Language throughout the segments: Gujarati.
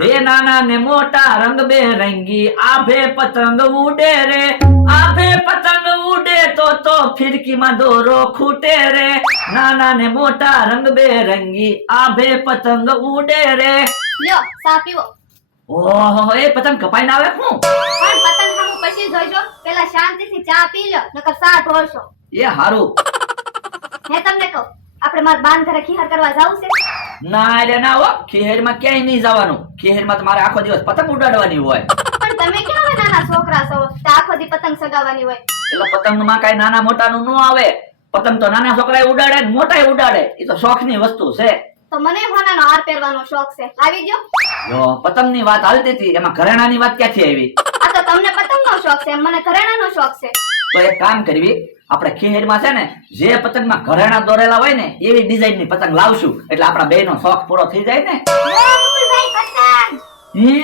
હે નાના ને મોટા રંગબેરંગી આભે પતંગ ઉડે રે, આભે પતંગ ઉડે તો ફિરકીમાં દોરો ખૂટે રે, નાના ને મોટા રંગબેરંગી આભે પતંગ ઉડે રે. લ્યો સા પીવો. ઓહો, એ પતંગ કપાઈ ના આવે હું? પણ પતંગ ખાવું પછી જોઈજો, પેલા શાંતિથી ચા પી લ્યો નકર સા ઢોળશો. એ હારું. હે તમને કહું, આપણે માર બાન ઘરે ખીહર કરવા જાવું છે? ના રે ના હો, ખેહરમાં ક્યાંય નહીં જવાનું. ખેહરમાં તો મારે આખો દિવસ પતંગ ઉડાડવાની હોય. પણ તમે ક્યાં હવે નાના છોકરા છો તે આખો દી પતંગ સગાવવાની હોય? એટલે પતંગમાં કાંઈ નાના મોટાનું ન આવે. પતંગ તો નાના છોકરાએ ઉડાડે ને મોટાએ ઉડાડે, એ તો શોખની વસ્તુ છે. તો મને હોનાનો હાર પહેરવાનો શોખ છે, લાવી દ્યો. જો પતંગની વાત હાલતી હતી, એમાં ઘરેણાની વાત ક્યાંથી આવી? આ તો તમને પતંગનો શોખ છે, મને ઘરેણાનો શોખ છે. તો એક કામ કરવી, આપણે ખેહરમાં છે ને જે પતંગમાં ઘરેણા દોરેલા હોય ને એવી ડિઝાઇનની પતંગ લાવશું, એટલે આપણા બેયનો શોખ પૂરો થઈ જાય ને. યો મુકુલભાઈ પતંગ. હે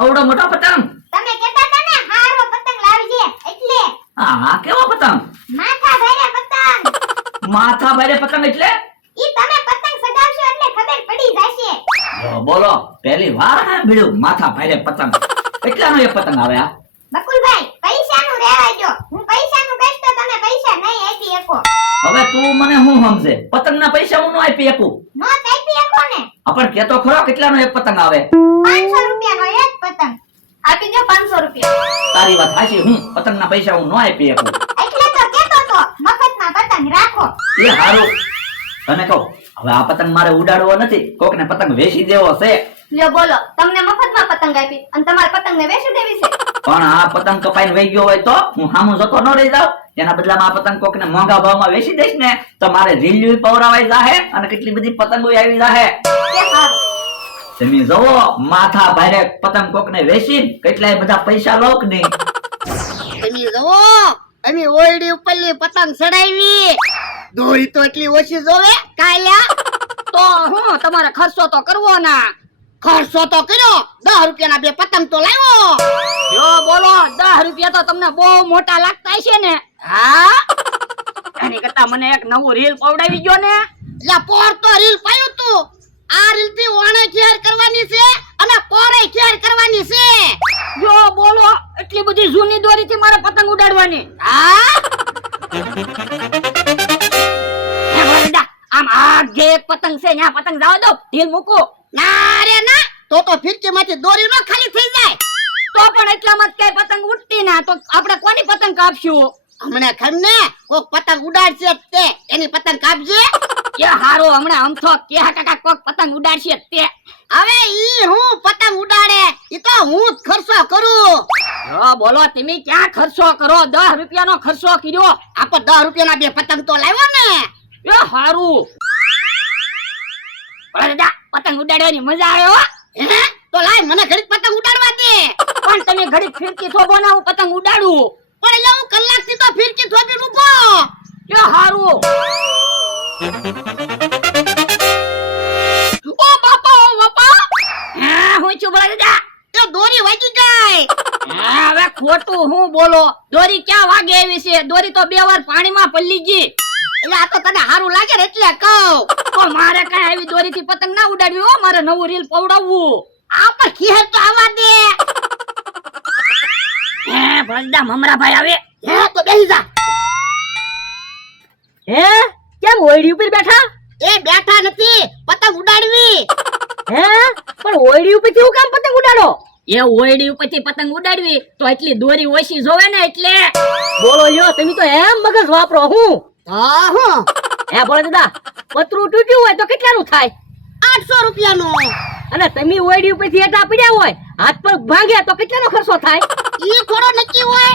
આવડો મોટો પતંગ? તમે કહેતા હતા ને હારો પતંગ લાવી છે એટલે. હા, કેવો પતંગ? માથા ભારે પતંગ. માથા ભારે પતંગ એટલે? ઈ તમે પતંગ સગાવશો એટલે ખબર પડી જશે. જો બોલો, પહેલી વાર સાંભળ્યું માથા ભારે પતંગ. કેટલાનો એક પતંગ આવે આ? બકુલભાઈ પૈસાનું રહેવા દો, હું પૈસાનું કહીશ તો તમે પૈસા નહીં આપી શકો. હવે તું મને શું સમજે? પતંગના પૈસા હું ન આપી શકું? નો આપી શકો ને. પણ કેતો ખરો કેટલાનો એક પતંગ આવે? 500 રૂપિયાનો એક પતંગ. આપી દો 500 રૂપિયા. તારી વાત સાચી, હું પતંગના પૈસા હું ન આપી શકું. એટલે તો કેતો તો મફતમાં પતંગ રાખો. એ હારું. તને કહું, હવે આ પતંગ મારે ઉડાડવો નથી, કોકને પતંગ વેચી દેવો છે. લ્યો બોલો, તમને મફતમાં પતંગ આપી અને તમારે પતંગને વેચી દેવી છે. પણ આ પતંગ કપાઈને વહી ગયો હોય તો હું સામું જતો ન રહી જાઉં. એના બદલામાં આ પતંગ કોકને મોંઘા ભાવમાં વેચી દઈશ ને તો મારે રીલ્યુ પવરાવાઈ જાહે અને કેટલી બધી પતંગો આવી જાહે. કે હારું. તમે જોવો, માથા ભારે પતંગ કોકને વેચીને કેટલાય બધા પૈસા લોક નહીં. તમે જુઓ, અમે ઓરડી ઉપરની પતંગ ચડાવી, દોરી તો એટલી ઓછી જોવે કાલ્યા. તો હું તમારે ખર્ચો તો કરવો ના. ખર્ચો તો કર્યો, 10 રૂપિયાના બે પતંગ તો લાવ્યો. જો બોલો, 10 રૂપિયા તો તમને બહુ મોટા લાગતા છે ને? હા, એની કરતા મને એક નવું રીલ પવડાવી ગયો ને. એટલે પોર તો રીલ પાયું તું. આ રીલ થી વાણે ખેર કરવાની છે અને પોરે ખેર કરવાની છે. જો બોલો, એટલી બધી જૂની દોરી થી મારે પતંગ ઉડાડવાની. હા, આમ આગે એક પતંગ છે, ત્યાં પતંગ જવા દો, ઢીલ મૂકો. ના રે ના, તો ફિરકી માંથી દોરી નો ખાલી થઈ જાય. તો પણ એટલામાં જ કઈ પતંગ ઉડતી ના, તો આપણે કોની પતંગ કાપશું? હમણાં ખમને કોક પતંગ ઉડાડશે તે, એની પતંગ કાપજે. કે હારો, હમણાં અમથો કે કાકા કોક પતંગ ઉડાડશે તે. હવે ઈ હું પતંગ ઉડાડે, ઈ તો હું જ ખર્ચો કરું. જો બોલો, તમે ક્યાં ખર્ચો કરો? 10 રૂપિયાનો ખર્ચો કર્યો. આપણે 10 રૂપિયાના બે પતંગ તો લાવ્યો ને. એ હારું. દાદા, પતંગ ઉડાડવાની મજા આવે હો. હે, તો લાય મને ઘડીક પતંગ ઉડાડવા દે. પણ તમે ઘડીક ફિરકી થોબો ના, હું પતંગ ઉડાડું. પણ એટલે હું કલાકથી તો ફિરકી થોબી મૂકો. એ હારું. ઓ બાપા. હે, હું છું બોલા દાદા? એ દોરી વાગી ગઈ. હા, હવે ખોટું હું બોલો? દોરી ક્યાં વાગે આવી છે? દોરી તો 2 વાર પાણીમાં પલ્લી ગઈ. એટલે આ તો તને હારું લાગે ને એટલે કહું. તો મારે કઈ આવી દોરી થી પતંગ ના ઉડાડવી હો, મારે નવું રીલ પવડાવવું. આ પર ખીહર તો આવવા દે. હે ભલદા મમરાભાઈ આવે. હે તો બેસી જા. હે, કેમ ઓયડી ઉપર બેઠા? એ બેઠા નથી, પતંગ ઉડાડવી. હે, પણ ઓયડી ઉપર થી હું કામ પતંગ ઉડાડો? એ ઓયડી ઉપરથી પતંગ ઉડાડવી તો એટલી દોરી ઓછી જોવે ને એટલે. બોલો લ્યો, તમે તો એમ મગજ વાપરો હું. હા હું. હે બોલો દાદા, પતરું તૂટ્યું હોય તો કેટલાનું થાય? 800 રૂપિયાનું. અને તમે ઓયડી ઉપર થી હેઠા પડ્યા હોય, હાથ પગ ભાંગ્યા તો કેટલાનો ખર્ચો થાય? ઈ થોડો નક્કી હોય.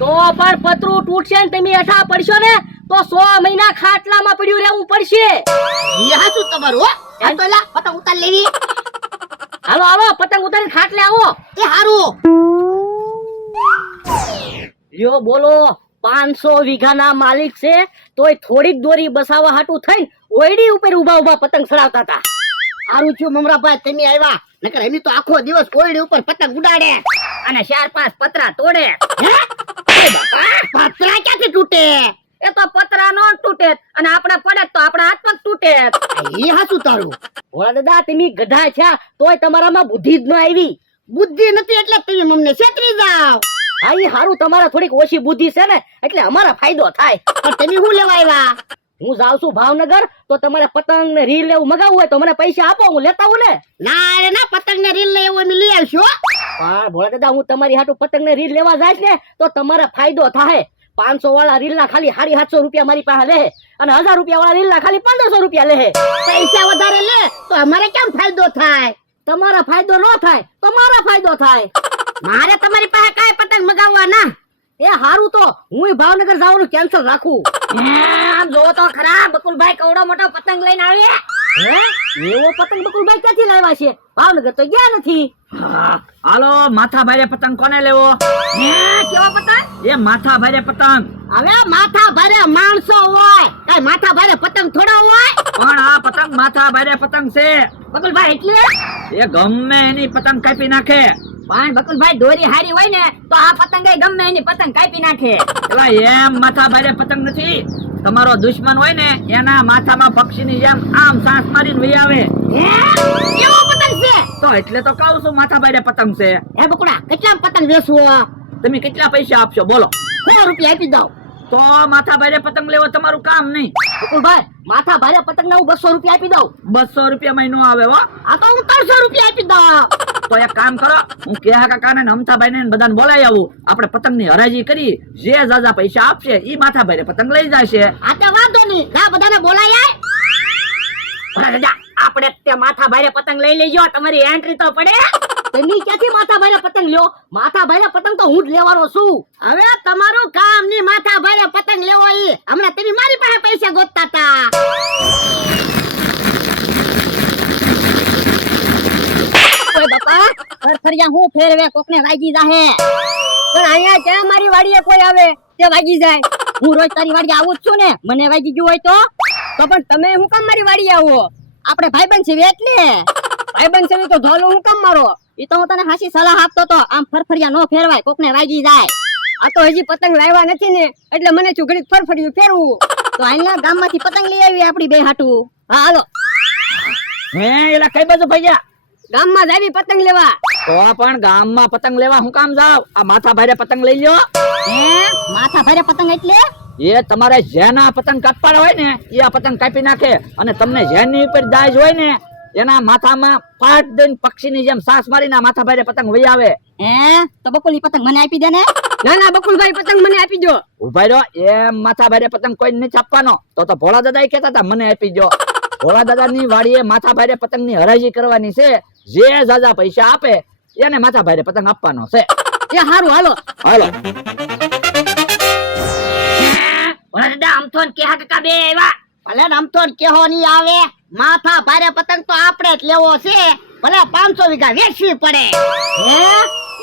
તો પણ પતરું તૂટશે ને તમે હેઠા પડશો ને તો 100 મહિના ખાટલામાં પડ્યું રહેવું પડશે. ઈ હાચું તમારું હો. એમ તો લા પતંગ ઉતાર લેવી. હાલો હાલો, પતંગ ઉતારીને ખાટલે આવો. એ હારું. લ્યો બોલો, 500 વીઘાના માલિક છે તોય થોડીક દોરી બસાવવા હાટું થઈને ઓયડી ઉપર ઉભા ઉભા પતંગ ચડાવતા હતા. હારું છું મમરાભાઈ, તમે આવ્યા. નકર એની તો આખો દિવસ ઓયડી ઉપર પતંગ ઉડાડે અને 4-5 પતરા તોડે. હે એ બાપા, પતરા ક્યાંથી તૂટે? એ તો પતરા નો તૂટે અને આપણે પડે તો આપણા હાથ પગ તૂટે. ઈ હાચું તારું. ભોળા દાદા તમે ગધા છે તોય તમારામાં બુદ્ધિ જ ન આવી. બુદ્ધિ નથી એટલે તમે અમને છેતરી જાવ. હા ઈ હારું તમારા થોડીક ઓછી બુદ્ધિ છે ને એટલે અમારા ફાયદો થાય. પણ તમે શું લેવા આવ્યા? હું જાઉં છું ભાવનગર તો તમારે પતંગ ને રીલ લેવું મગાવવું હોય તો મને પૈસા આપો હું લેતા આવું ને. ના રે ના, પતંગ ને રીલ લેવું અમે લઈ આવશું હો. પણ ભોળા દાદા હું તમારી હાટુ પતંગ ને રીલ લેવા જાય ને તો તમારે ફાયદો થાય. 500 વાળા રીલ ના ખાલી 750 રૂપિયા મારી પાસે લે અને 1000 રૂપિયા વાળા રીલ ના ખાલી 1500 રૂપિયા લે. પૈસા વધારે લે તો અમારે કેમ ફાયદો થાય? તમારા ફાયદો ન થાય તો મારા ફાયદો થાય. મારે તમારી પાસે કાંઈ પતંગ મગાવવા ના. એ હારું તો હું ભાવનગર જવાનું કેન્સલ રાખું. આમ જો તો ખરા, બકુલભાઈ કવડો મોટો પતંગ લઈને આવે. હે એવો પતંગ બકુલભાઈ ક્યાંથી લાવ્યા છે? ભાવનગર તો ગયા નથી. હા, હાલો માથા ભારે પતંગ કોને લેવો? કેવો પતંગ? એ માથા ભારે પતંગ. હવે માથા ભારે માણસો હોય, કઈ માથા ભારે પતંગ થોડા હોય? પણ આ પતંગ માથા ભારે પતંગ છે. બકુલભાઈ એટલે એ ગમે એની પતંગ કાપી નાખે. પણ બકુલભાઈ દોરી હારી હોય ને તો આ પતંગ ગમે એની પતંગ કાપી નાખે. એલા એમ માથા ભારે પતંગ નથી. તમારો દુશ્મન હોય ને એના માથામાં પક્ષીની જેમ આમ સાંસ મારીને વહી આવે. કેવો પતંગ છે? તો એટલે તો કહું છું માથા ભારે પતંગ છે. હે બકુડા, કેટલા પતંગ વેચવો? તમે કેટલા પૈસા આપશો બોલો? 100 રૂપિયા આપી દઉં. તો માથા ભારે પતંગ લેવો તમારું કામ નહીં. બકુલભાઈ માથા ભારે પતંગ ના હું 200 રૂપિયા આપી દઉં. 200 રૂપિયા મહિનો આવે હો. આ તો હું 300 રૂપિયા આપી દઉં. તો એક કામ કરો, હું કેહા કાકાને ને અમથાભાઈ ને બધાને બોલાવી આવું. આપણે પતંગની હરાજી કરી, જે જાજા પૈસા આપશે ઈ માથા ભારે પતંગ લઈ જશે. આ તો વાંધો નહીં, જા બધાને બોલાય. આપણે તે માથા ભારે પતંગ લઈ લેજો, તમારી એન્ટ્રી તો પડે. તમે ક્યાંથી માથા ભારે પતંગ લ્યો? માથા ભારે પતંગ તો હું જ લેવાનો છું. હવે તમારું કામ ની માથા ભારે પતંગ લેવો ઈ. હમણાં તમે મારી પાસે પૈસા ગોતતા હતા. ઓય બાપા ફરફરિયા હું ફેરવે કોકને વાગી જાહે. પણ અહીંયા ક્યાં મારી વાડીએ કોઈ આવે તે વાગી જાય? હું રોજ તારી વાડીએ આવું જ છું ને, મને વાગી ગયું હોય તો પણ તમે હું કામ મારી વાડીએ આવો? આપણે ભાઈબંધ છીએ એટલે. ભાઈબંધ છે તો ઢોલું હું કામ મારો? ઈ તો હું તને હાસી સલાહ આપતો તો, આમ ફરફરિયા નો ફેરવાય, કોકને વાગી જાય. આ તો હજી પતંગ લાવ્યા નથી ને એટલે મને છું ઘડીક ફરફરિયું ફેરવું. તો અહીંયા ગામમાંથી પતંગ લઈ આવી આપડી બે હાટુ. હા હાલો. હે એલા કઈ બાજુ ભૈયા? ગામમાં જ આવી પતંગ લેવા. તો પણ ગામમાં પતંગ લેવા હું કામ જાવ? આ માથા ભારે પતંગ લઈ લ્યો. હે માથા ભારે પતંગ એટલે? એ તમારે જેના પતંગ કાપવાના હોય ને એ આ પતંગ કાપી નાખે અને તમને જેની ઉપર દાજ હોય ને એના માથામાં ફાટ દઈને પક્ષીની જેમ સાસ મારીને માથા ભારે પતંગ વહી આવે. હે તો બકુલી પતંગ મને આપી દે ને. ના ના બકુલભાઈ પતંગ મને આપી દો. ઉભા રહ્યો, એમ માથા ભારે પતંગ કોઈ નથી આપવાનો. તો ભોળા દાદા કહેતા હતા મને આપી દો. ભોળા દાદા ની વાડીએ માથા ભારે પતંગ ની હરાજી કરવાની છે. જે જાજા પૈસા આપે એને માથા ભારે પતંગ આપવાનો છે. એ હારું હાલો. હાલો. ભોળા દાદા અમથોન કેહા કાકા બે આવ્યા. ભલે અમથોન કેહો નહીં આવે, માથા ભારે પતંગ તો આપણે જ લેવો છે. ભલે 500 વીઘા વેચવી પડે. હે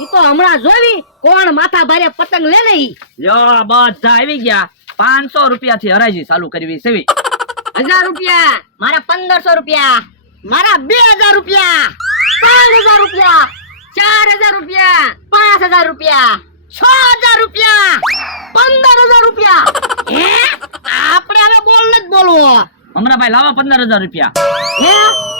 ઈ તો હમણાં જોવી કોણ માથા ભારે પતંગ લે ને ઈ. લ્યો બધા આવી ગયા. 500 રૂપિયા થી હરાજી ચાલુ કરવી છે. 1000 રૂપિયા. મારા 1500 રૂપિયા. મારા 2000 રૂપિયા. 3000 રૂપિયા. 4000 રૂપિયા. 5000 રૂપિયા. 6000 રૂપિયા. 15000 રૂપિયા. હે આપણે હવે બોલ ન જ બોલવો. અમરાભાઈ લાવો 15000 રૂપિયા. હે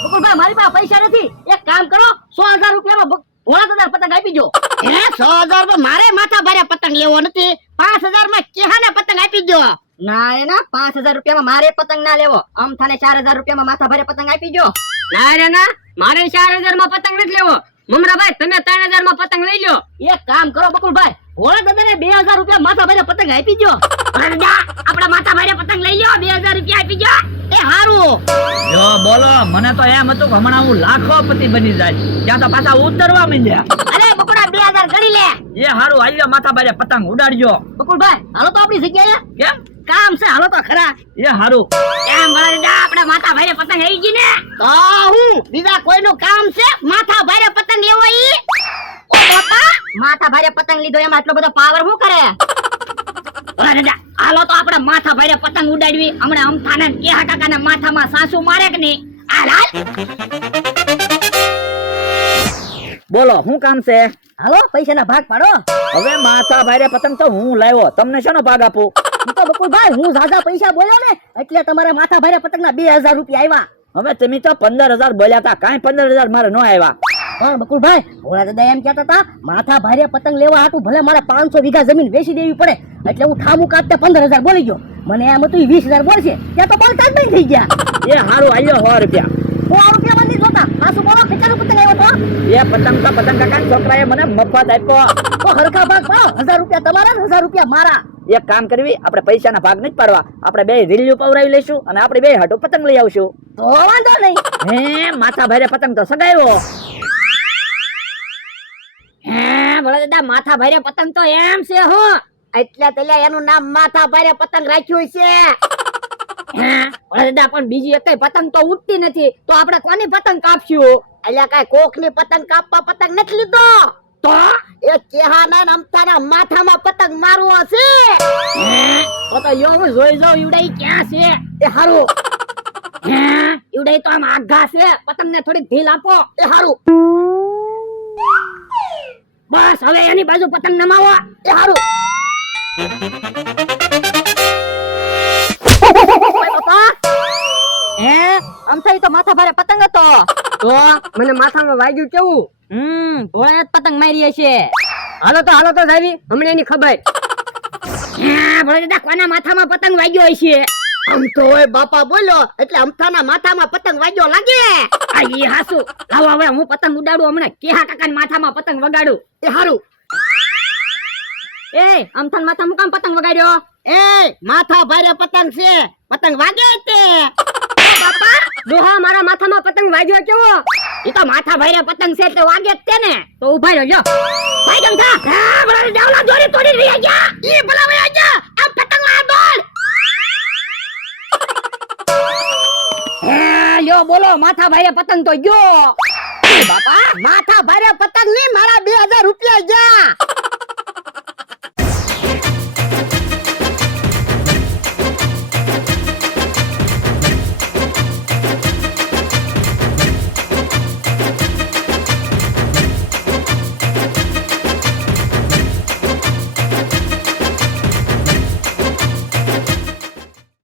બકુલભાઈ મારી પાસે પૈસા નથી. એક કામ કરો 100000 રૂપિયામાં ભોળા દાદા પતંગ આપી દો. હે 6000 માં મારે માથા ભારે પતંગ લેવો નથી. 5000 માં કેહાને પતંગ આપી દો. ના રે ના 5000 રૂપિયામાં મારે પતંગ ના લેવો. આમ થાને 4000 રૂપિયામાં માથા ભારે પતંગ આપી દો. ના રે ના, મારે 4000 માં પતંગ નથી લેવો. મમરાભાઈ તમે 3000 માં પતંગ લઈ લો. એક કામ કરો બકુલભાઈ, ભોળા દાદાને 2000 રૂપિયા માથા ભારે પતંગ આપી દો. આપડા માથા ભારે પતંગ લઈ લો. 2000 રૂપિયા આપી દો. એ હારું. જો બોલો, મને તો એમ હતું કે હમણાં હું લાખોપતિ બની જાય, ત્યાં તો પાછા ઉતરવા માંડ્યા. અરે બકુડા 2000 ગણી લે. એ હારું, હાલ્યો માથા ભારે પતંગ ઉડાડજો. બકુલભાઈ હાલો તો આપણી જગ્યાએ. કેમ? કામ છે હાલો તો ખરા. એ હારું. એમ વળાજા આપડા માથા ભારે પતંગ આવી ગઈ ને. તો હું બીજા કોઈનું કામ છે માથા ભારે પતંગ લેવો ઈ? ઓ બાપા માથા ભારે પતંગ લીધો એમાં આટલો બધો પાવર શું કરે? વળાજા હાલો તો આપડે માથા ભારે પતંગ ઉડાડવી. હમણાં અમથાને કેહા કાકાના માથામાં સાસુ મારે કે નહીં? હાલ હાલ. બોલો શું કામ છે? હાલો પૈસાના ભાગ પાડો. હવે માથા ભારે પતંગ તો હું લાવ્યો, તમને શેનો ભાગ આપું? હું તો બકુલભાઈ હું જ્યાદા પૈસા બોલ્યો ને એટલે તમારે માથા ભારે પતંગના 2000 રૂપિયા આવ્યા. હવે તમે તો 15,000 બોલ્યા હતા, કાંઈ 15,000 મારે ન આવ્યા. પણ બકુલભાઈ ભોળા દાદા એમ કહેતા હતા માથા ભારે પતંગ લેવા હાટું ભલે મારે 500 વીઘા જમીન વેચી દેવી પડે, એટલે હું ઠામું કાઢતે 15,000 બોલી ગયો. મને એમ હતું 20,000 બોલશે, ત્યાં તો 5 બંધ થઈ ગયા. એ હારું આલ્યો 100 રૂપિયા. 100 રૂપિયા બંધી જોતા પાછું બોલો કેટલાનો પતંગ આવ્યો તો? એ પતંગ તો પતંગ કાકા છોકરાએ મને મફત આપ્યો. તો હરખા ભાગ પાડો, 1000 રૂપિયા તમારા ને 1000 રૂપિયા મારા. એક કામ કરવી, આપણે પૈસાના ભાગ નથી પાડવા, આપણે બે રીલ્યુ પવરાવી લઈશું અને આપણે બે હાટુ પતંગ લઈ આવશું. તો વાંધો નહીં. હે માથા ભારે પતંગ તો સગાવ્યો. હે ભોળા દાદા માથા ભારે પતંગ તો એમ છે હો, એટલે તલે એનું નામ માથા ભારે પતંગ રાખ્યું છે. હે ભોળા દાદા પણ બીજી એકેય પતંગ તો ઉડતી નથી, તો આપણે કોની પતંગ કાપશું? એટલે કાઈ કોકની પતંગ કાપવા પતંગ નથી લીધો, તો એ કેહાના અમથાના માથામાં પતંગ મારવો છે. તો તો યો હું જોઈ જાઉં ઈવડાઈ ક્યાં છે. એ હારું હે ઈવડાઈ તો આમ આઘા છે, પતંગને થોડી ઢીલ આપો. એ હારું બસ હવે એની બાજુ પતંગ નમાવો. એ હારું હે અમથાઈ તો માથા ભારે પતંગ હતો, તો મને માથામાં વાગ્યું કેવું? ભોળા પતંગ મારી હશે. હાલો તો જાવી હમણાં એની ખબર. ભોળા દાદા કોના માથામાં પતંગ વાગ્યો હશે? આમ તો ઓય બાપા બોલ્યો એટલે અમથાના માથામાં પતંગ વાગ્યો લાગે. આ ઈ હાસુ, લાવો હવે હું પતંગ ઉડાડું, હમણાં કેહા કાકાના માથામાં પતંગ વગાડું. એ હારું. એ અમથાના માથામાં કામ પતંગ વગાડ્યો? એ માથા ભારે પતંગ છે, પતંગ વાગે તે. બાપા દોહા મારા માથામાં પતંગ વાગ્યો કેવો? ઈ તો માથા ભારે પતંગ છે એટલે વાગે જ તે ને. તો ઉભા રહેજો. ભાઈ કેમ થા? હા બરાબર જાવલા દોરી તોડી રહી ગયા. ઈ ભલા વયા જા, આ પતંગ આ દોડ. હે લ્યો બોલો માથા ભારે પતંગ તો ગયો. બાપા માથા ભારે પતંગ ની મારા 2000 રૂપિયા ગયા.